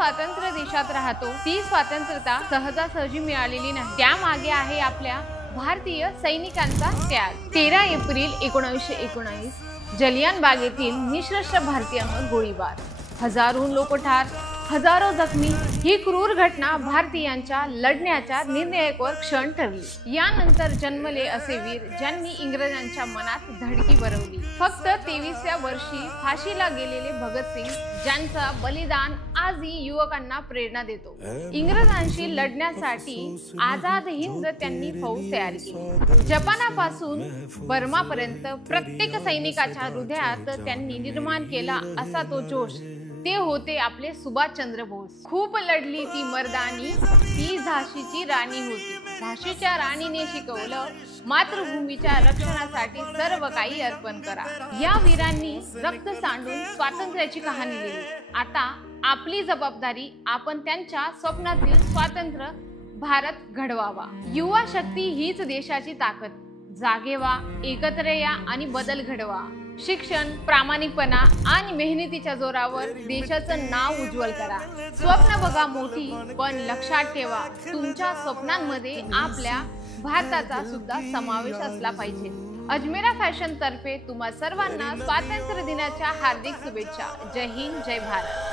स्वातंत्र्य देशात राहतो ती स्वातंत्र्यता सहजासहजी मिळालेली नाही। त्यामागे आहे आपल्या भारतीय सैनिकांचा त्याग। 13 एप्रिल 1919 जलियान बागेतील निशस्त्र भारतीयांवर गोळीबार, हजारों लोक ठार, हजारो जखमी। ही क्रूर घटना भारतीयांच्या लढण्याच्या निर्णायक क्षण ठरली। यानंतर जन्मले असे वीर ज्यांनी इंग्रजांच्या मनात धडकी भरवली। फक्त 23व्या वर्षी फाशीला गेलेले भगतसिंग ज्यांचा बलिदान आजही युवकांना प्रेरणा देतो। इंग्रजांशी लढण्यासाठी आझाद हिंद त्यांनी फौज तयार केली। जपानापासून बर्मापर्यंत प्रत्येक सैनिकाच्या हृदयात त्यांनी निर्माण केला असा तो जोश ते होते आपले सुभाषचंद्र बोस। खूप लढली ती मर्दानी, ती झाशीची राणी होती। झाशीच्या राणीने शिकवलं मातृभूमीच्या रक्षणासाठी सर्व काही अर्पण करा। या वीरांनी रक्त सांडून स्वातंत्र्याची कहाणी लिहिली। आता आपली जबाबदारी आपण त्यांच्या स्वप्नातील स्वतंत्र भारत घडवावा। युवा शक्ती हीच देशाची ताकद। जागे व्हा, एकत्र या आणि बदल घडवा। शिक्षण, प्रामाणिकपणा आणि मेहनतीच्या जोरावर देशाचं नाव उज्ज्वल करा। स्वप्न बघा मोठी, पण लक्षात ठेवा तुमच्या स्वप्नांमध्ये आपल्या भारताचा सुद्धा समावेश असला पाहिजे। अजमेरा फॅशन तर्फे तुम्हा सर्वांना स्वातंत्र्य दिनाच्या हार्दिक शुभेच्छा। जय हिंद, जय भारत।